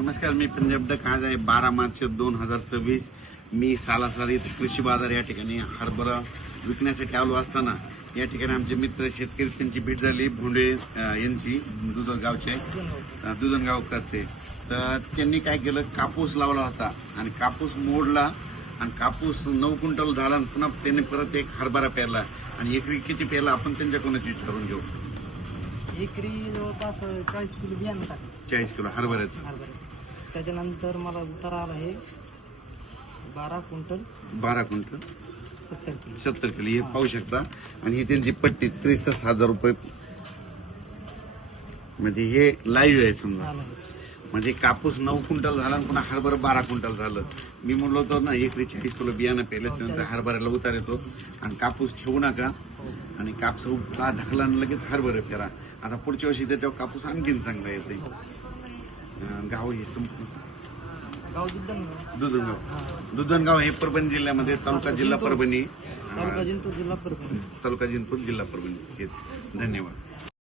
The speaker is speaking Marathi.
नमस्कार, मी पंजाब डक. आज आहे 12 मार्च 2026. मी सालासर इथे कृषी बाजार या ठिकाणी हरभरा विकण्यासाठी आलो असताना या ठिकाणी आमचे मित्र शेतकरी त्यांची भेट झाली. भोंडे यांची दुधनगावकरचे. तर त्यांनी काय केलं, कापूस लावला होता आणि कापूस मोडला आणि कापूस 9 क्विंटल झाला आणि पुन्हा त्यांनी परत एक हरभरा पेरला. आणि एकरी किती पेरला आपण त्यांच्याकडूनच विचारून घेऊ. एकरी जवळपास 40 किलो बियाणं टाकलं. 40 किलो हरभऱ्याचं. त्याच्यानंतर मला उतारा आला हे 12 क्विंटल 70 किलो हे पाहू शकता. आणि ही त्यांची पट्टी 63,000 रुपये. म्हणजे हे लाईव्ह आहे समजा. म्हणजे कापूस 9 क्विंटल झाला आणि पुन्हा हरभरा 12 क्विंटल झालं. मी म्हणलो होतो ना, एकरी 40 किलो बियाणं पेरल्याच्या नंतर हरभऱ्याला उतार येतो आणि कापूस ठेवू नका. आणि कापूस ढकला आणि लगेच हरभरे फेरा. आता पुढच्या वर्षी त्याच्यावर कापूस आणखीन चांगला येते. गाव हे गाव दुधनगाव हे परभणी जिल्ह्यामध्ये, तालुका जिल्हा परभणी, तालुका जिंतूर जिल्हा परभणी. तालुका जिंतूर जिल्हा परभणी. धन्यवाद.